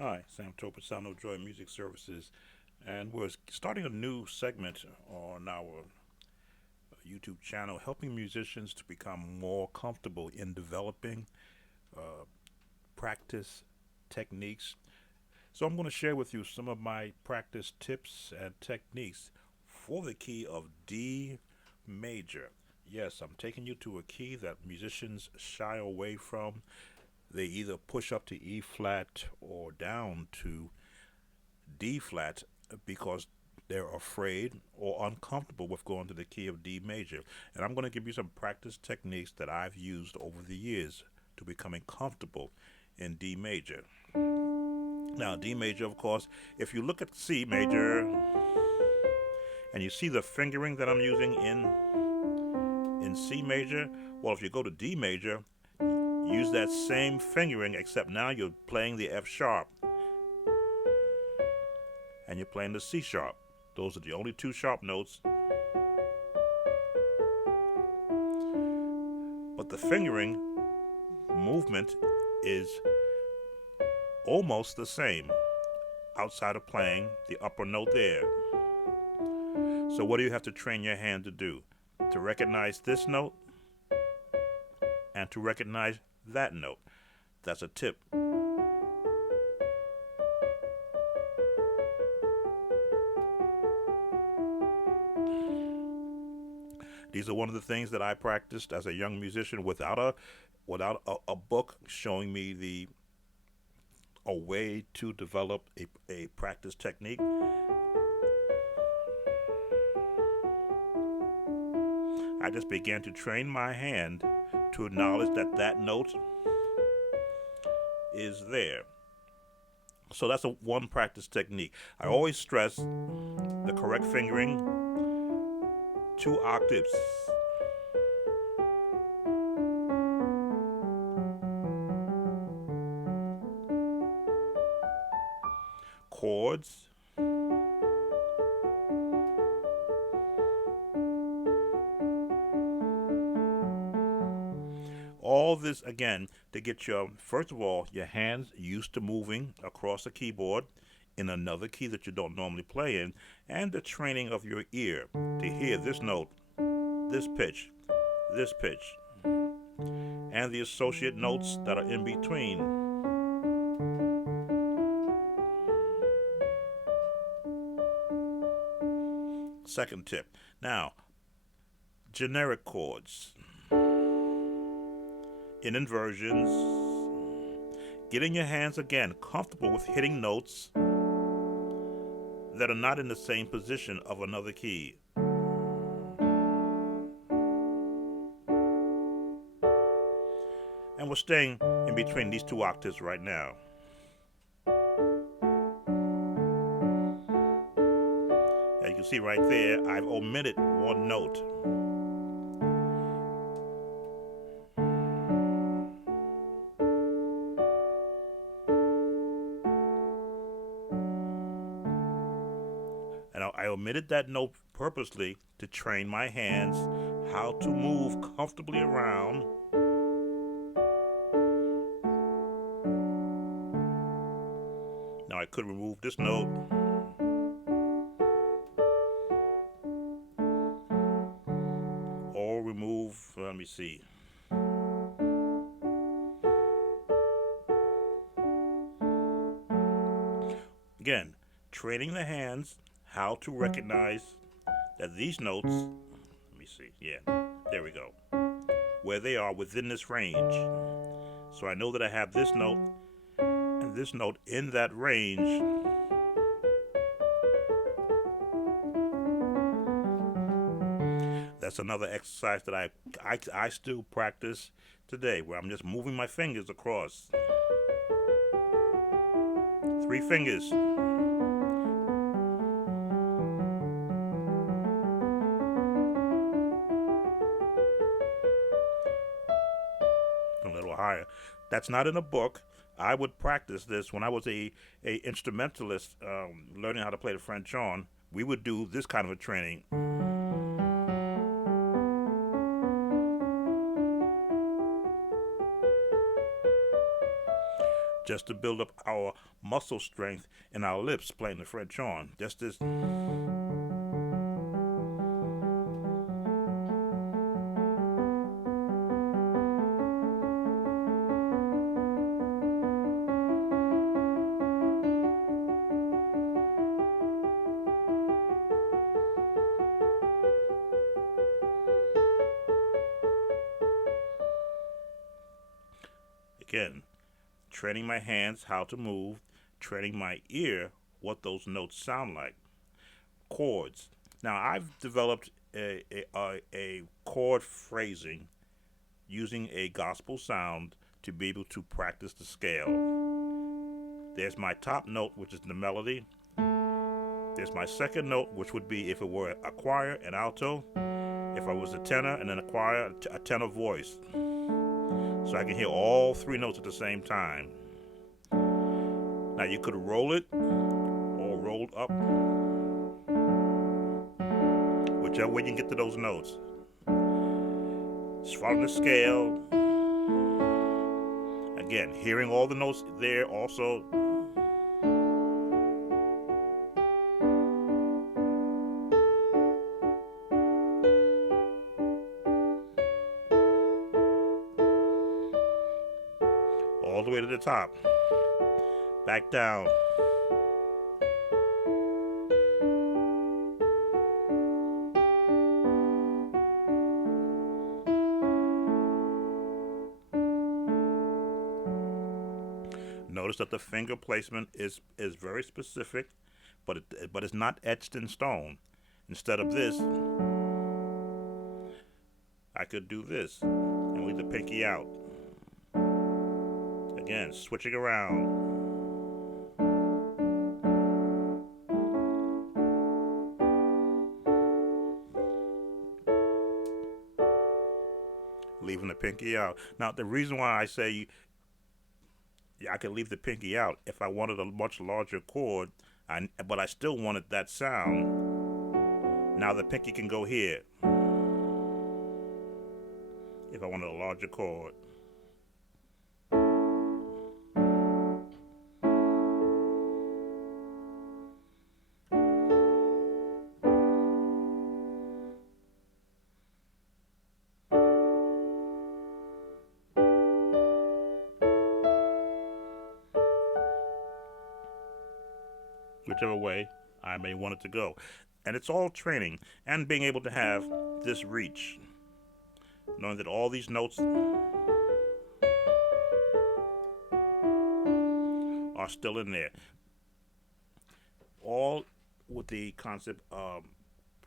Hi, Sam Topper, Sound of Joy Music Services, and we're starting a new segment on our YouTube channel, helping musicians to become more comfortable in developing uh, practice techniques. So, I'm going to share with you some of my practice tips and techniques for the key of D major. Yes, I'm taking you to a key that musicians shy away from. They either push up to E flat or down to D flat because they're afraid or uncomfortable with going to the key of D major. And I'm going to give you some practice techniques that I've used over the years to becoming comfortable in D major. Now, D major, of course, if you look at C major and you see the fingering that I'm using in C major, well, if you go to D major, use that same fingering, except now you're playing the F sharp and you're playing the C sharp. Those are the only two sharp notes. But the fingering movement is almost the same outside of playing the upper note there. So, what do you have to train your hand to do? To recognize this note and to recognize that note. That's a tip. These are one of the things that I practiced as a young musician without a book showing me the a way to develop a practice technique. I just began to train my hand to acknowledge that that note is there. So that's a one practice technique. I always stress the correct fingering, 2 octaves. Chords. All this again to get your, first of all, your hands used to moving across the keyboard in another key that you don't normally play in, and the training of your ear to hear this note, this pitch, and the associate notes that are in between. Second tip. Now, generic chords in inversions, getting your hands again comfortable with hitting notes that are not in the same position of another key. And we're staying in between these 2 octaves right now. As you can see right there, I've omitted one note. And I omitted that note purposely to train my hands how to move comfortably around. Now I could remove this note. Or remove, let me see. Again, training the hands how to recognize that these notes, let me see, yeah, there we go, where they are within this range. So I know that I have this note and this note in that range. That's another exercise that I still practice today, where I'm just moving my fingers across. 3 fingers. A little higher. That's not in a book. I would practice this when I was a instrumentalist, learning how to play the French horn. We would do this kind of a training. just to build up our muscle strength in our lips playing the French horn. Just this. Again, training my hands how to move, training my ear what those notes sound like. Chords. Now, I've developed a chord phrasing using a gospel sound to be able to practice the scale. There's my top note, which is the melody. There's my second note, which would be if it were a choir, an alto. If I was a tenor and then a choir, a tenor voice. So I can hear all three notes at the same time. Now you could roll it or roll up, whichever way you can get to those notes. Just following the scale. Again, hearing all the notes there also. All the way to the top. Back down. Notice that the finger placement is very specific, but it's not etched in stone. Instead of this, I could do this and leave the pinky out. Again, switching around. Leaving the pinky out. Now, the reason why I say I could leave the pinky out if I wanted a much larger chord, but I still wanted that sound. Now the pinky can go here if I wanted a larger chord. Whichever way I may want it to go. And it's all training and being able to have this reach. Knowing that all these notes are still in there. All with the concept of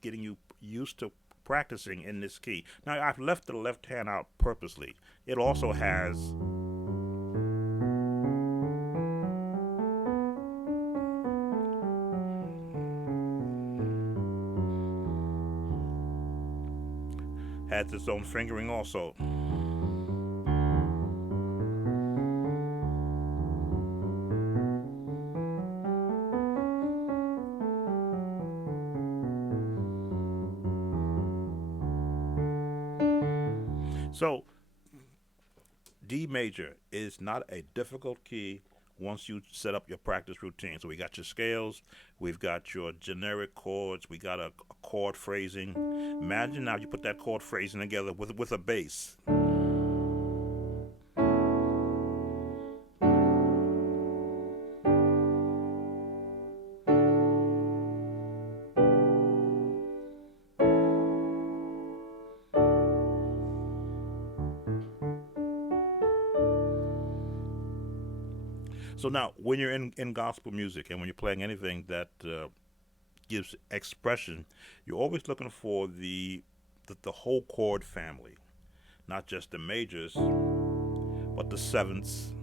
getting you used to practicing in this key. Now, I've left the left hand out purposely. It also has its own fingering also. So, D major is not a difficult key once you set up your practice routine. So we got your scales, we've got your generic chords, we got a chord phrasing. Imagine now you put that chord phrasing together with a bass. So now, when you're in gospel music and when you're playing anything that gives expression, you're always looking for the whole chord family, not just the majors, but the sevenths,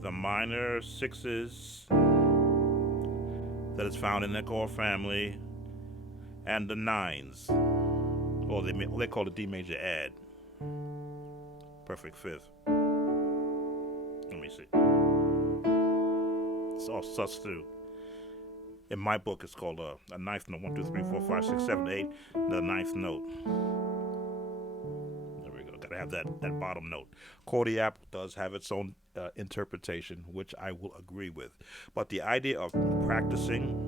the minor sixes that is found in the chord family, and the nines, or they call it D major add, perfect fifth. Let me see. It's all such too. In my book, it's called a ninth note. 1, 2, 3, 4, 5, 6, 7, 8. The ninth note. There we go. Gotta have that bottom note. Chordiap does have its own interpretation, which I will agree with. But the idea of practicing,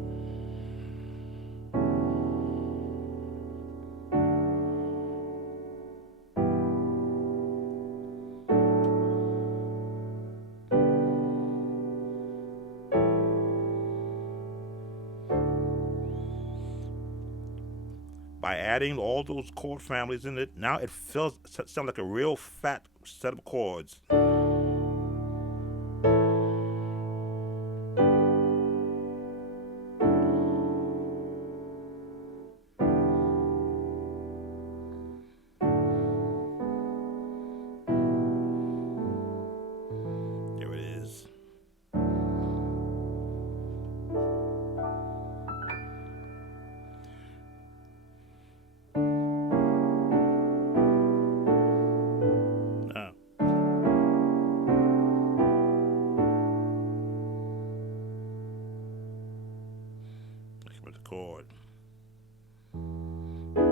by adding all those chord families in it, now it feels sounds like a real fat set of chords. There it is. Now, look at the chord.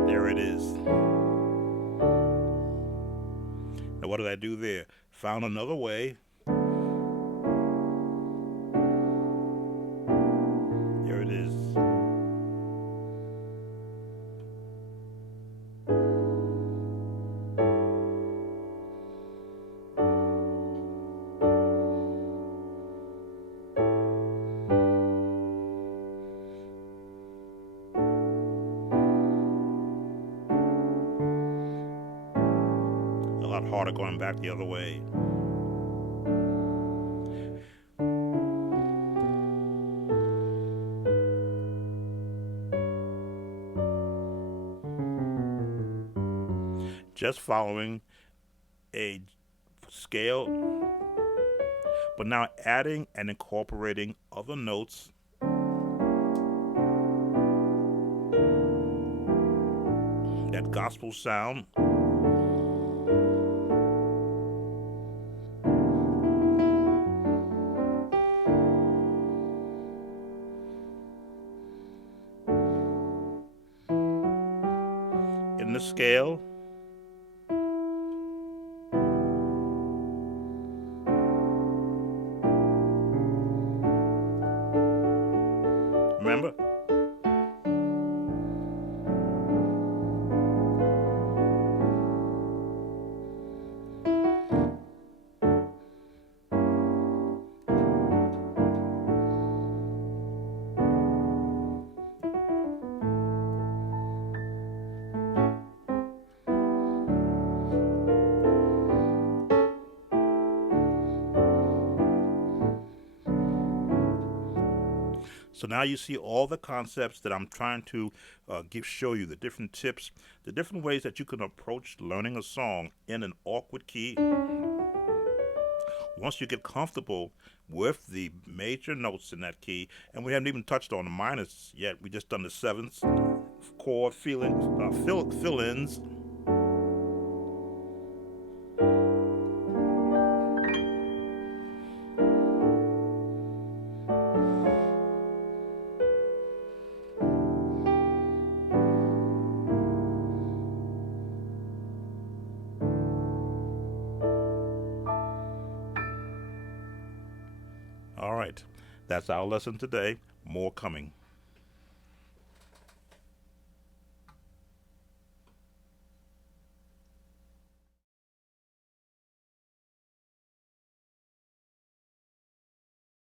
There it is. Now, what did I do there? Found another way. There it is. A lot harder going back the other way. Just following a scale, but now adding and incorporating other notes that gospel sound. In the scale, remember? So now you see all the concepts that I'm trying to show you, the different tips, the different ways that you can approach learning a song in an awkward key. Once you get comfortable with the major notes in that key, and we haven't even touched on the minors yet, we just done the sevenths, chord fill-ins. All right, that's our lesson today. More coming.